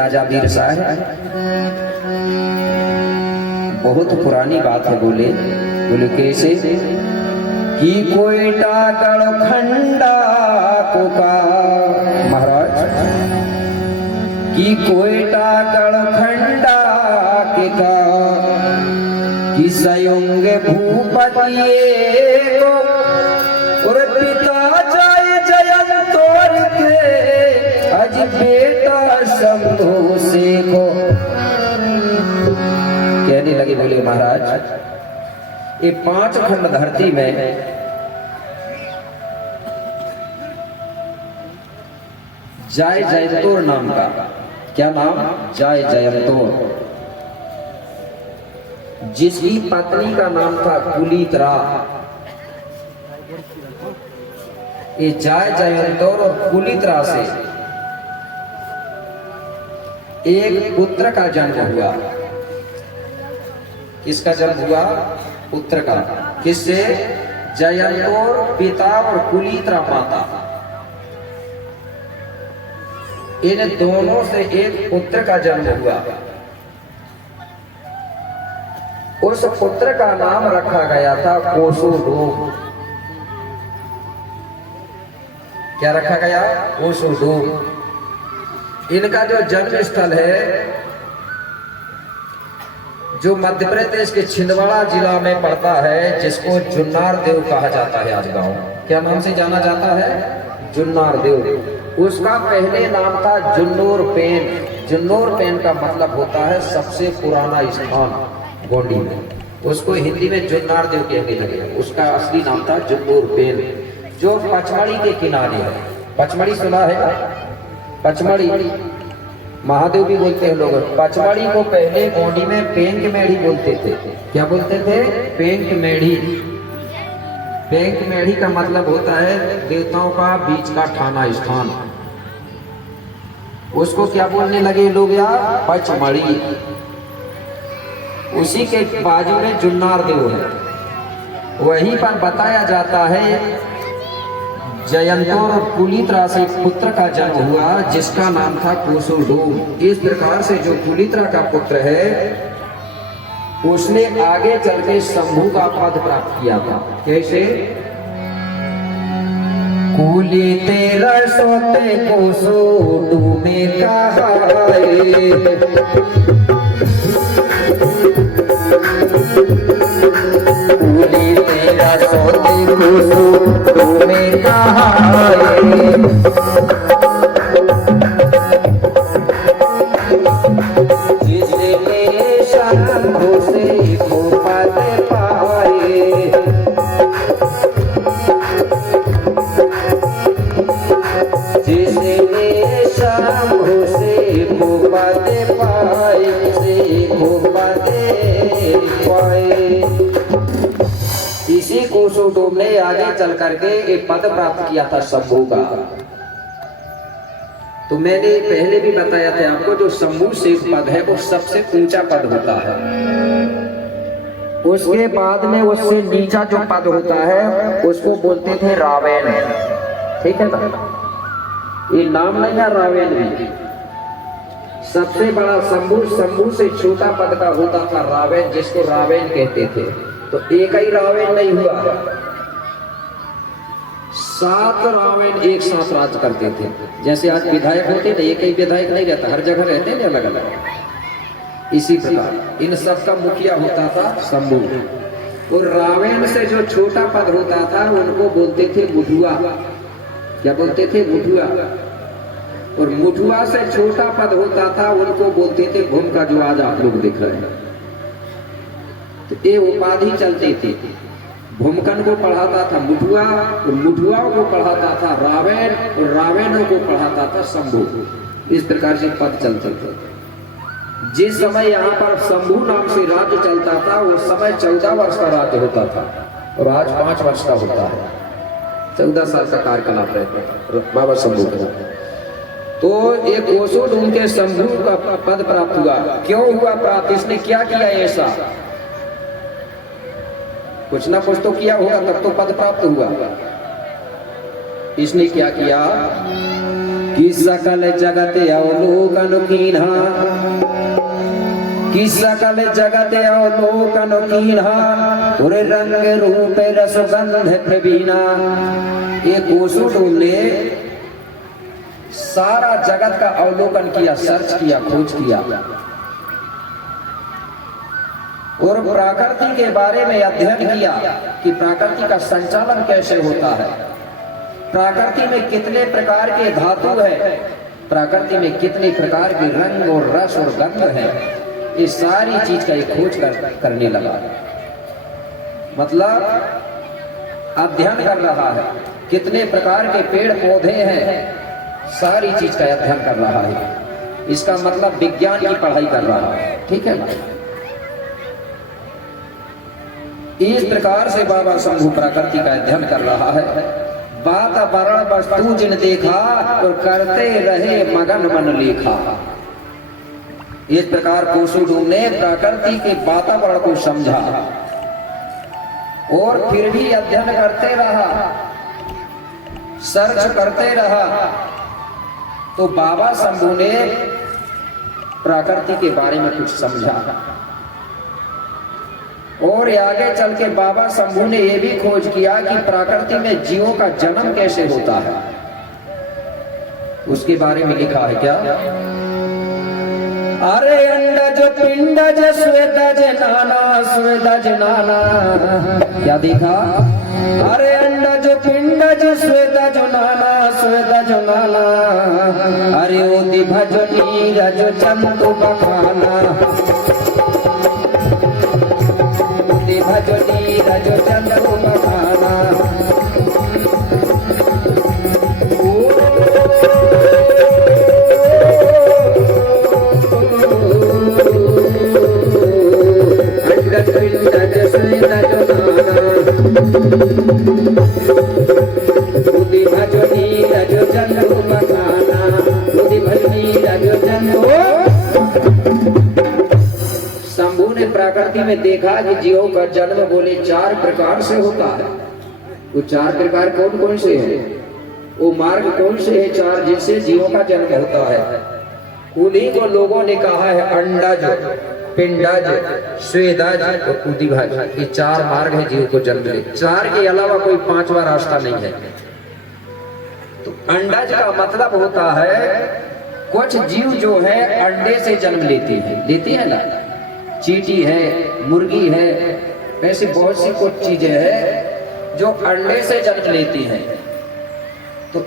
राजा बिरसा है। बहुत पुरानी बात है। बोले कैसे कि कोयटा गढ़खंडा को का महाराज कि कोयटा गढ़खंडा के का कि संयोग भूपति को और पिता जय जयंतोर के अज बेटा शंभु से को कहने लगे। बोले महाराज ये 5 खंड धरती में जय जयंतोर नाम का, क्या नाम? जय जयंतोर, जिसकी पत्नी का नाम था कुलीतरा। ये जय जयंतोर और कुलीतरा से एक पुत्र का जन्म हुआ। किसका जन्म हुआ? पुत्र का। किससे? जयंतोर पिता और कुलीतरा माता, इन दोनों से एक पुत्र का जन्म हुआ। उस पुत्र का नाम रखा गया था कोसुडूम। क्या रखा गया? कोसुडूम। इनका जो जन्म स्थल है जो मध्य प्रदेश के छिंदवाड़ा जिला में पड़ता है, जिसको जुन्नार देव कहा जाता है। आज गांव क्या नाम से जाना जाता है? जुन्नार देव। उसका पहले नाम था जुन्नूर पेन। जुन्नूर पेन का मतलब होता है सबसे पुराना स्थान गोंडी में। उसको हिंदी में जुन्नार देव कहने लगे। उसका असली नाम था जुन्नूर पेन, जो पचमढ़ी के किनारे है। पचमढ़ी सुना है? पचमढ़ी महादेव भी बोलते हैं लोग। पचमढ़ी को पहले गोंडी में पेंक मेढ़ी बोलते थे। क्या बोलते थे? पेंक मेढ़ी। पेंक मेढ़ी का मतलब होता है देवताओं का बीच का ठाना स्थान। उसको क्या बोलने लगे लोग यार? पचमढ़ी। उसी के बाजू में जुन्नार देव है। वहीं पर बताया जाता है जयंतोर और कुलीतरा से पुत्र का जन्म हुआ, जिसका नाम था कोसुडूम। इस प्रकार से जो कुलीतरा का पुत्र है उसने आगे चल के शंभु का पद प्राप्त किया था। कैसे? कुली तेरा सोते कोसुडूम में कहाए, कुली तेरा सोते कोसुडूम में कहाए, जिसने शंभु से को पद पाए, जिसने शंभु से को पद पाए, से को पद पाए। इसी कोसुडूम ने आगे चल करके एक पद प्राप्त किया था शंभु का। तो मैंने पहले भी बताया था आपको, जो शंभु से पद है वो सबसे ऊंचा पद होता है। उसके बाद में उससे नीचा जो पद होता है उसको बोलते थे रावेन। ठीक है ना? ये नाम नहीं है रावेन भी। सबसे बड़ा शंभु, शंभु से छोटा पद का होता था रावेन, जिसको रावेन कहते थे। तो एक ही रावेन नहीं हुआ, 7 रावेन एक साथ राज करते थे। जैसे आज विधायक होते थे, एक ही विधायक नहीं रहता, हर जगह रहते हैं अलग अलग। इसी प्रकार इन सब का मुखिया होता था शंभु। और रावेन से जो छोटा पद होता था उनको बोलते थे मुठुआ। क्या बोलते थे? मुठुआ। और मुठुआ से छोटा पद होता था उनको बोलते थे भूमका, जो आज आप लोग दिख रहे हैं। तो ये उपाधि चलती थी। भूमकन को पढ़ाता था मुठुआ, और मुठुआओं को पढ़ाता था रावेन, और रावेनों को पढ़ाता था शंभु। इस प्रकार से पद चलते थे। जिस समय यहाँ पर शंभु नाम से राज्य चलता था उस समय 14 वर्ष का राज्य होता था, और आज 5 वर्ष का होता है। 14 साल का कार्यकलाप रहता है बाबा शंभु का। तो एक कोसुडूम के शंभु का पद प्राप्त हुआ। क्यों हुआ प्राप्त? इसने क्या किया ऐसा? कुछ ना कुछ तो किया होगा, तब तो पद प्राप्त हुआ। इसने क्या किया कि सकल जगत अवलोकन कीन्हा, कि सकल जगत अवलोकन कीन्हा, और रंग रूप रस गंध प्रवीणा। ये कोसुडूल ने सारा जगत का अवलोकन किया, सर्च किया, खोज किया और प्रकृति के बारे में अध्ययन किया कि प्रकृति का संचालन कैसे होता है, प्रकृति में कितने प्रकार के धातु है, प्रकृति में कितने प्रकार के रंग और रस और गंध है। ये सारी चीज का एक खोज करने लगा, मतलब अध्ययन कर रहा है। कितने प्रकार के पेड़ पौधे हैं, सारी चीज का अध्ययन कर रहा है। इसका मतलब विज्ञान की पढ़ाई कर रहा है, ठीक है ना। इस प्रकार से बाबा शंभू प्रकृति का अध्ययन कर रहा है। वातावरण वस्तु जिन देखा और करते रहे मगन मन लेखा। इस प्रकार कोसुडूल ने प्रकृति के वातावरण को समझा और फिर भी अध्ययन करते रहा, सर्च करते रहा। तो बाबा शंभू ने प्रकृति के बारे में कुछ समझा और आगे चल के बाबा शंभू ने यह भी खोज किया कि प्रकृति में जीवों का जन्म कैसे होता है। उसके बारे में लिखा है क्या, अरे अंडज पिंडज स्वेदज नाना, स्वेदज नाना। क्या देखा, अरे अंडज पिंडज स्वेदज नाना, स्वेदज नाना। अरे ओदि भज नीरज चंदु बखाना, ओदि भज नीरज चंदु बखाना। शंभू ने प्रकृति में देखा कि जीवों का जन्म बोले 4 प्रकार से होता है। वो 4 प्रकार कौन कौन से हैं, वो मार्ग कौन से है 4 जिनसे जीवों का जन्म होता है। उन्हीं को लोगों ने कहा है अंडज, पिंडज, स्वेदज और उदिभज। ये 4 मार्ग है जीव को जन्म दे। 4 के अलावा कोई 5वां रास्ता नहीं है। तो अंडज का मतलब होता है कुछ जीव जो है अंडे से जन्म लेती है ना। चींटी है, मुर्गी है, ऐसी बहुत सी कुछ चीजें हैं जो अंडे से जन्म लेती हैं। तो